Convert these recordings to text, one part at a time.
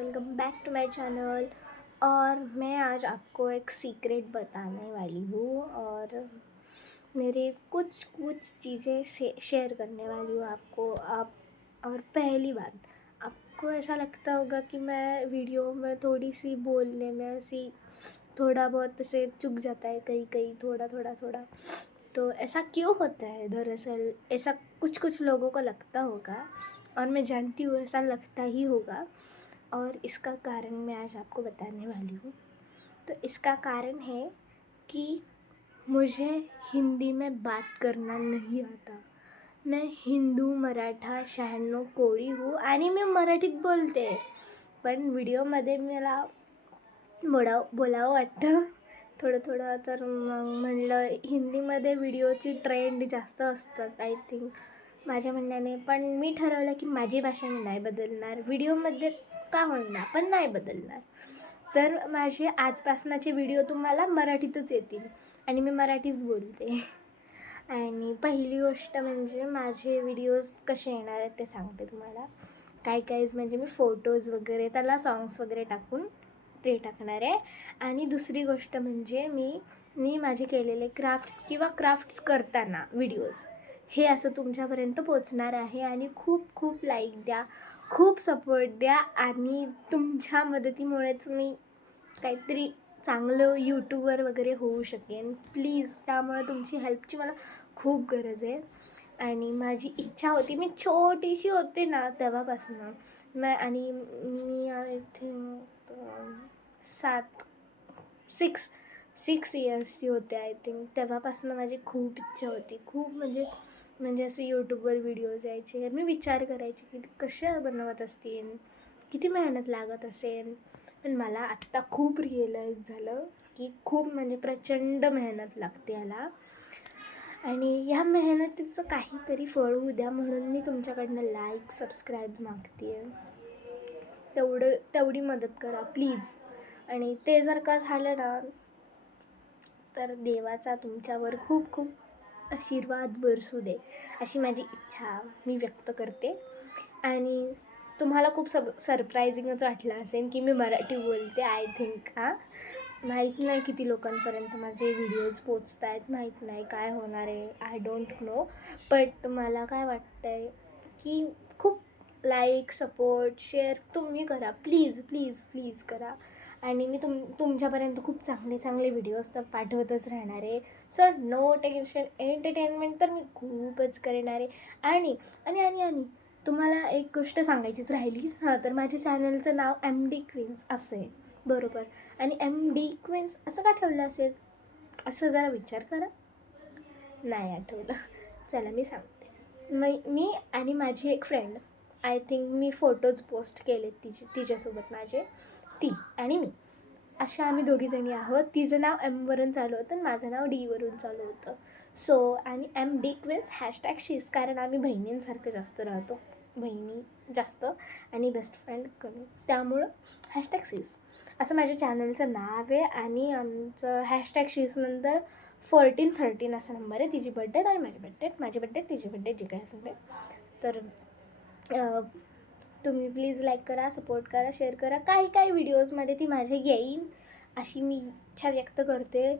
Welcome back to my channel. और मैं आज आपको एक सीक्रेट बताने वाली हूँ और मेरे कुछ कुछ चीज़ें शेयर करने वाली हूँ आपको। आप और पहली बात, आपको ऐसा लगता होगा कि मैं वीडियो में थोड़ी सी बोलने में ऐसी थोड़ा बहुत ऐसे चुक जाता है, कहीं कहीं थोड़ा थोड़ा थोड़ा। तो ऐसा क्यों होता है? दरअसल ऐसा कुछ कुछ लोगों को लगता होगा और मैं जानती हूँ ऐसा लगता ही होगा। और इसका कारण मैं आज आपको बताने वाली हूँ। तो इसका कारण है कि मुझे हिंदी में बात करना नहीं आता। मैं हिंदू मराठा शहाण्णव कोळी हूँ आणि मी मराठीत बोलते, पण व्हिडिओमध्ये मला बोलावं वाटतं थोडं थोडं. तर मग म्हणलं हिंदीमध्ये व्हिडिओची ट्रेंड जास्त असतात आय थिंक माझ्या म्हणण्याने. पण मी ठरवलं की माझी भाषा मी नाही बदलणार, व्हिडिओमध्ये का होईना पण नाही बदलणार. तर माझे आजपासनाचे व्हिडिओ तुम्हाला मराठीतच येतील आणि मी मराठीच बोलते. आणि पहिली गोष्ट म्हणजे माझे व्हिडिओज कसे येणार आहेत ते सांगते तुम्हाला. काही म्हणजे मी फोटोज वगैरे त्याला सॉंग्स वगैरे टाकून ते टाकणार आहे. आणि दुसरी गोष्ट म्हणजे मी माझे केलेले क्राफ्ट्स करताना व्हिडिओज हे असं तुमच्यापर्यंत पोचणार आहे. आणि खूप खूप लाईक द्या, खूप सपोर्ट द्या आणि तुमच्या मदतीमुळेच मी काहीतरी चांगलं यूट्यूबवर वगैरे होऊ शकेन. प्लीज, त्यामुळे तुमची हेल्पची मला खूप गरज आहे. आणि माझी इच्छा होती, मी छोटीशी होते ना तेव्हापासून मी आय थिंक 6 इयर्सची होते आय थिंक. तेव्हापासून माझी खूप इच्छा होती, खूप म्हणजे असे यूट्यूबवर व्हिडिओज यायचे. मी विचार करायचे की कशा बनवत असतील, किती मेहनत लागत असेल. पण मला आत्ता खूप रिअलाईज झालं की खूप म्हणजे प्रचंड मेहनत लागते याला. आणि या मेहनतीचं काहीतरी फळ होऊ द्या म्हणून मी तुमच्याकडनं लाईक सबस्क्राईब मागते आहे. तेवढी मदत करा प्लीज. आणि ते जर का झालं ना तर देवाचा तुमच्यावर खूप खूप आशीर्वाद बरसू दे, अशी माझी इच्छा मी व्यक्त करते. आणि तुम्हाला खूप सरप्रायझिंगच वाटलं असेल की मी मराठी बोलते आय थिंक. माहीत नाही किती लोकांपर्यंत माझे व्हिडिओज पोचत आहेत, माहीत नाही काय होणार आहे, आय डोंट नो. बट मला काय वाटतं आहे की खूप लाईक सपोर्ट शेअर तुम्ही करा, प्लीज प्लीज प्लीज करा. आणि मी तुमच्यापर्यंत खूप चांगले चांगले व्हिडिओज तर पाठवतच राहणार आहे. सो नो टेन्शन, एंटरटेनमेंट तर मी खूपच करणार आहे. आणि आणि आणि आणि तुम्हाला एक गोष्ट सांगायचीच राहिली. तर माझ्या चॅनलचं नाव MD क्वीन्स असं आहे, बरोबर. आणि MD क्वीन्स असं का ठेवलं असेल, असं जरा विचार करा. नाही आठवलं. चला मी सांगते. मी आणि माझी एक friend, I think me photos post केले तिच्यासोबत माझे, ती आणि मी, अशा आम्ही दोघीजणी आहोत. तिचं नाव M वरून चालू होतं आणि माझं नाव D वरून चालू होतं. सो आणि MD क्वीन्स #शीज, कारण आम्ही बहिणींसारखं जास्त राहतो, बहिणी जास्त आणि बेस्ट फ्रेंड कमी, त्यामुळं #शीज असं माझ्या चॅनलचं नाव आहे. आणि आमचं #शीज नंतर 1413 असा नंबर आहे. तिची बड्डेट आणि माझी बड्डेट तिची बड्डेट जे काय असेल ते. तर तुम्ही प्लीज लाईक करा, सपोर्ट करा, शेअर करा. काही व्हिडिओजमध्ये ती माझ्या येईन अशी मी इच्छा व्यक्त करते.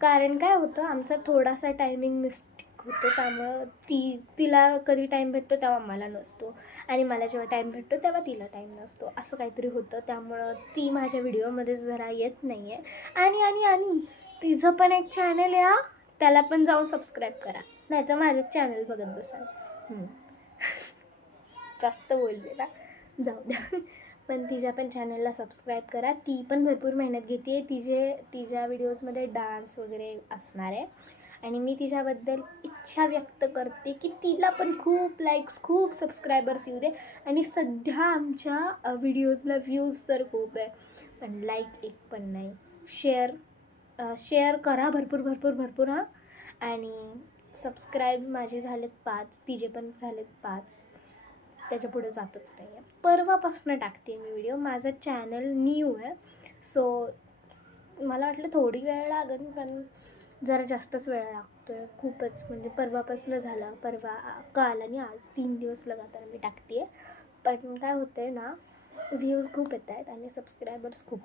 कारण काय होतं, आमचा थोडासा टायमिंग मिस्टेक होतो, त्यामुळं तिला कधी टाईम भेटतो तेव्हा मला नसतो, आणि मला जेव्हा टाईम भेटतो तेव्हा तिला टाईम नसतो, असं काहीतरी होतं. त्यामुळं ती माझ्या व्हिडिओमध्ये जरा येत नाही आहे. आणि तिचं पण एक चॅनल आहे, त्याला पण जाऊन सबस्क्राईब करा, नाही तर माझंच चॅनल बघत बसाल. जास्त बोलते ना, जाऊ द्या. पण तिच्या पण चॅनलला सबस्क्राईब करा. ती पण भरपूर मेहनत घेते आहे. तिच्या व्हिडिओजमध्ये डान्स वगैरे असणार आहे. आणि मी तिच्याबद्दल इच्छा व्यक्त करते की तिला पण खूप लाईक्स, खूप सबस्क्रायबर्स येऊ दे. आणि सध्या आमच्या व्हिडिओजला व्ह्यूज तर खूप आहे, पण लाईक एक पण नाही. शेअर करा भरपूर हां. आणि सबस्क्राईब माझे झालेत 5, तिचे पण झालेत 5, त्याच्या पुढे जातच नाही आहे. परवापासून टाकते मी व्हिडिओ, माझं चॅनल न्यू आहे. सो मला वाटलं थोडी वेळ लागेल, पण जरा जास्तच वेळ लागतो आहे, खूपच. म्हणजे परवापासून झालं, परवा काल आणि आज 3 दिवस लगातार मी टाकते आहे. पण काय होतं आहे ना, व्ह्यूज खूप येत आहेत आणि सबस्क्रायबर्स खूप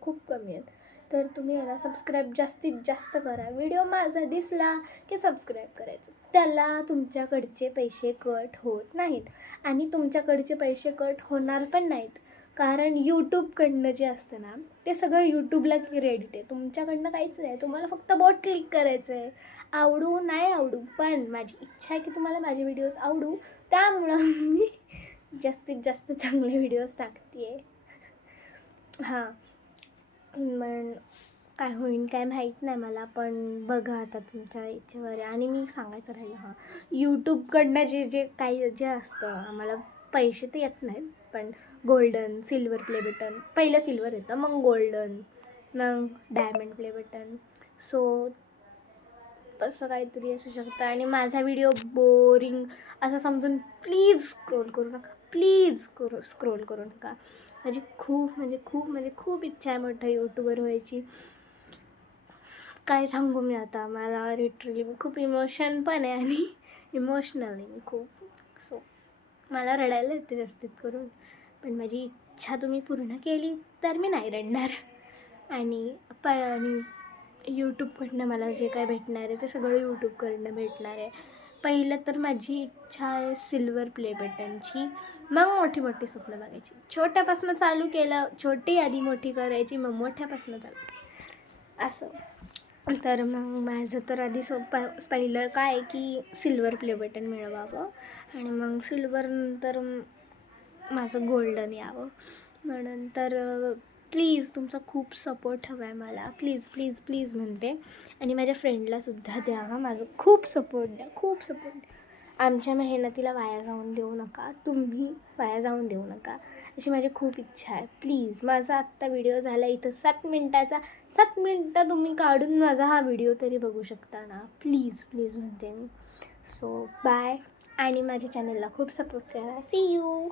खूप कमी आहेत. तर तुम्ही याला सबस्क्राईब जास्तीत जास्त करा. व्हिडिओ माझा दिसला की सबस्क्राईब करायचं. त्याला तुमच्याकडचे पैसे कट होत नाहीत आणि तुमच्याकडचे पैसे कट होणार पण नाहीत. कारण यूट्यूबकडनं जे असतं ना ते सगळं यूट्यूबला क्रेडिट आहे. तुमच्याकडनं काहीच नाही. तुम्हाला फक्त बोट क्लिक करायचं आहे. आवडू नाही आवडू, पण माझी इच्छा आहे की तुम्हाला माझे व्हिडिओज आवडू. त्यामुळं मी जास्तीत जास्त चांगले व्हिडिओज टाकते आहे. हां, मग काय होईन काय माहीत नाही मला, पण बघा आता तुमच्या इच्छेवर आहे. आणि मी सांगायचं राहिलं, यूट्यूबकडनं जे काही जे असतं आम्हाला पैसे तर येत नाहीत, पण गोल्डन सिल्वर प्ले बटन, पहिलं सिल्वर येतं, मग गोल्डन, मग डायमंड प्ले बटन. सो तसं काहीतरी असू शकतं. आणि माझा व्हिडिओ बोरिंग असं समजून प्लीज स्क्रोल करू नका, प्लीज स्क्रोल करू नका. माझी खूप इच्छा आहे मोठं यूट्यूबर व्हायची. काय सांगू मी आता, मला लिटरली मी खूप इमोशन पण आहे आणि इमोशनल आहे मी खूप. सो मला रडायला येते जास्तीत करून, पण माझी इच्छा तुम्ही पूर्ण केली तर मी नाही रडणार. आणि यूट्यूबकडनं मला जे काय भेटणार आहे ते सगळं यूट्यूबकडनं भेटणार आहे. पहिलं तर माझी इच्छा आहे सिल्वर प्ले बटनची, मग मोठी मोठी स्वप्न बघायची. छोट्यापासून चालू केलं, छोटी आधी मोठी करायची, मग मोठ्यापासून चालू असं. तर मग माझं तर आधी पहिलं काय आहे की सिल्वर प्ले बटन मिळवावं आणि मग सिल्वर नंतर माझं गोल्डन यावं. नंतर प्लीज तुमचा खूप सपोर्ट हवा आहे मला, प्लीज प्लीज प्लीज म्हणते. आणि माझ्या फ्रेंडलासुद्धा द्या, माझं खूप सपोर्ट द्या, खूप सपोर्ट. आमच्या मेहनतीला वाया जाऊन देऊ नका, तुम्ही वाया जाऊन देऊ नका, अशी माझी खूप इच्छा आहे. प्लीज. माझा आत्ता व्हिडिओ झाला इथं 7 मिनटाचा, 7 मिनटं तुम्ही काढून माझा हा व्हिडिओ तरी बघू शकता ना, प्लीज प्लीज म्हणते मी. So bye. आणि माझ्या चॅनलला खूप सपोर्ट करा. See you.